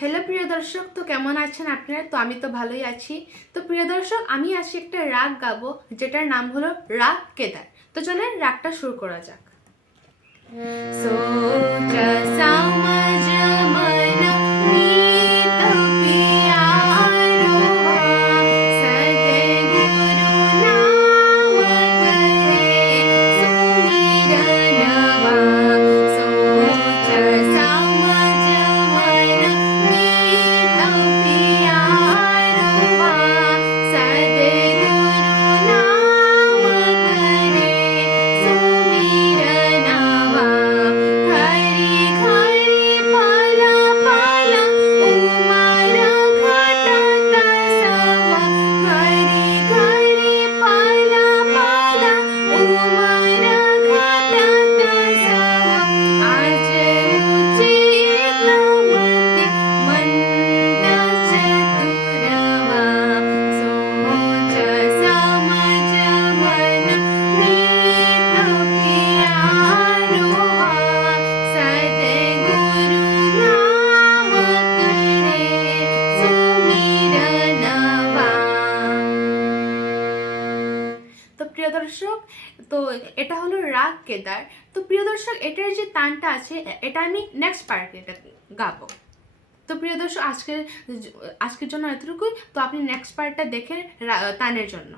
Hello প্রিয় দর্শক, তো কেমন আছেন আপনারা? তো আমি তো ভালোই আছি। তো প্রিয় দর্শক, আমি আজকে একটা রাগ গাবো, যেটার নাম হলো রাগ কেদার। তো চলেন রাগটা শুরু করা যাক। सोचा समझ मन मीत पियारुआ, सद्गुरु नाम करे सुमिरनवा। सोचा समझ मन मीत पियारुआ, सद्गुरु नाम करे सुमिरनवा। घरी घरी पल पल उमर घटत सवा, घरी घरी पल पल उमर घटत सवा। आज उचित मति मंद चतुरवा, सोच समझ मन मीत पियारुआ, सद्गुरु नाम करे सुमिरनवा। তো প্রিয় দর্শক, তো এটা হলো রাগ কেদার। তো প্রিয় দর্শক, এটার যে তানটা আছে এটা আমি নেক্সট পার্টে এটা গাবো। তো প্রিয় দর্শক, আজকের জন্য এতটুকুই। তো আপনি নেক্সট পার্টটা দেখে তানের জন্য।